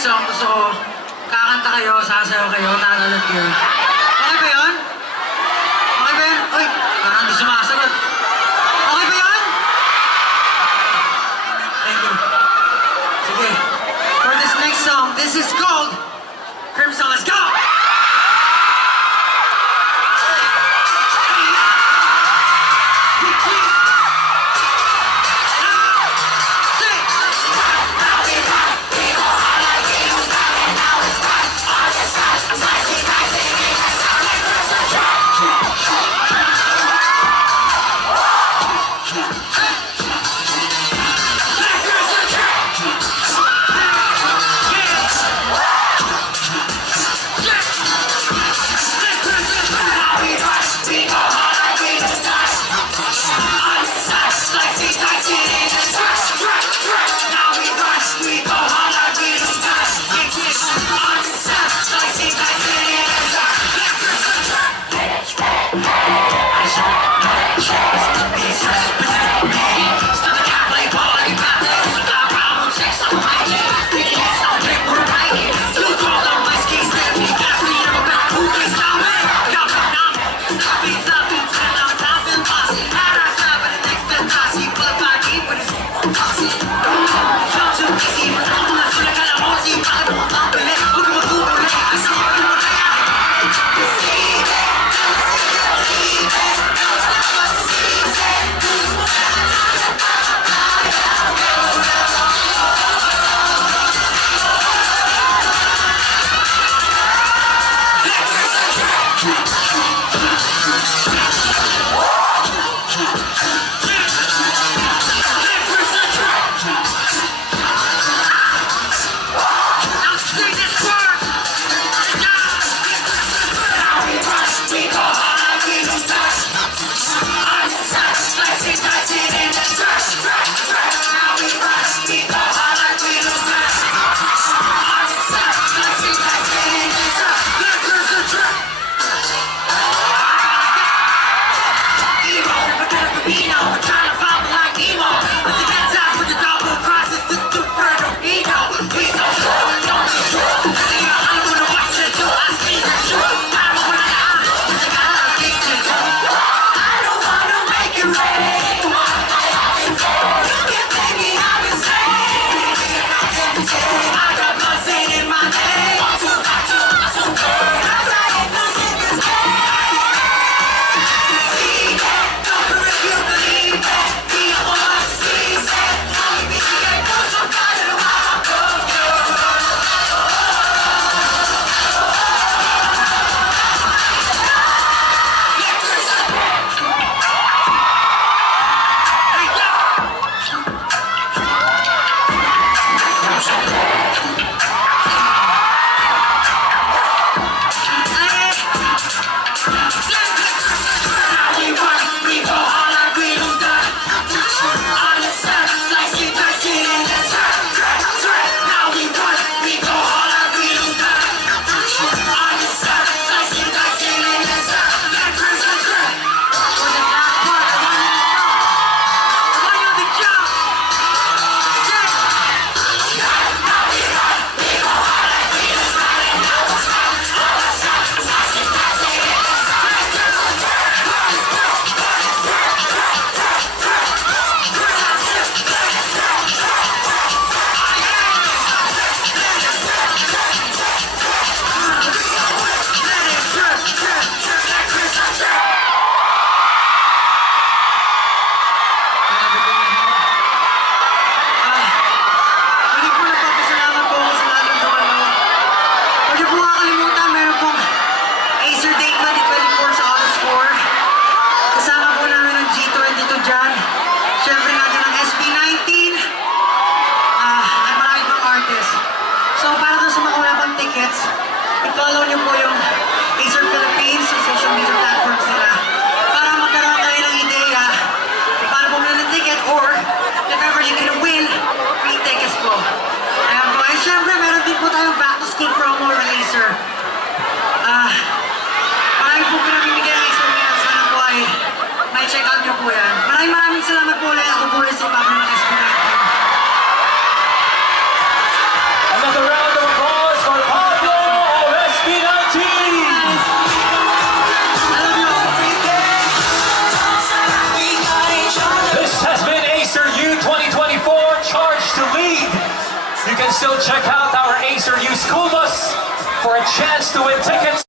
next song, gusto ko kakanta kayo, sasayaw kayo, nanonood kayo. Okay ba yun? Okay ba yun? Uy, parang hindi sumasagot. Okay ba yun? Thank you. Sige. For this next song, this is called Crimson. Let's go! I-follow niyo po yung Acer Philippines sa social media platforms nila para magkaroon kayo ng ideya para bumili ng ticket or if ever you can win free tickets po. Ayan po. And syempre, meron din po tayong back to school promo ng Acer. Marami po pinamimigay ng Acer ngayon. Sana po ay may check out niyo po yan. Maraming salamat po ulit. Ako po ulit si Pablo ng SB19. Another round of still check out our Acer U School Bus for a chance to win tickets.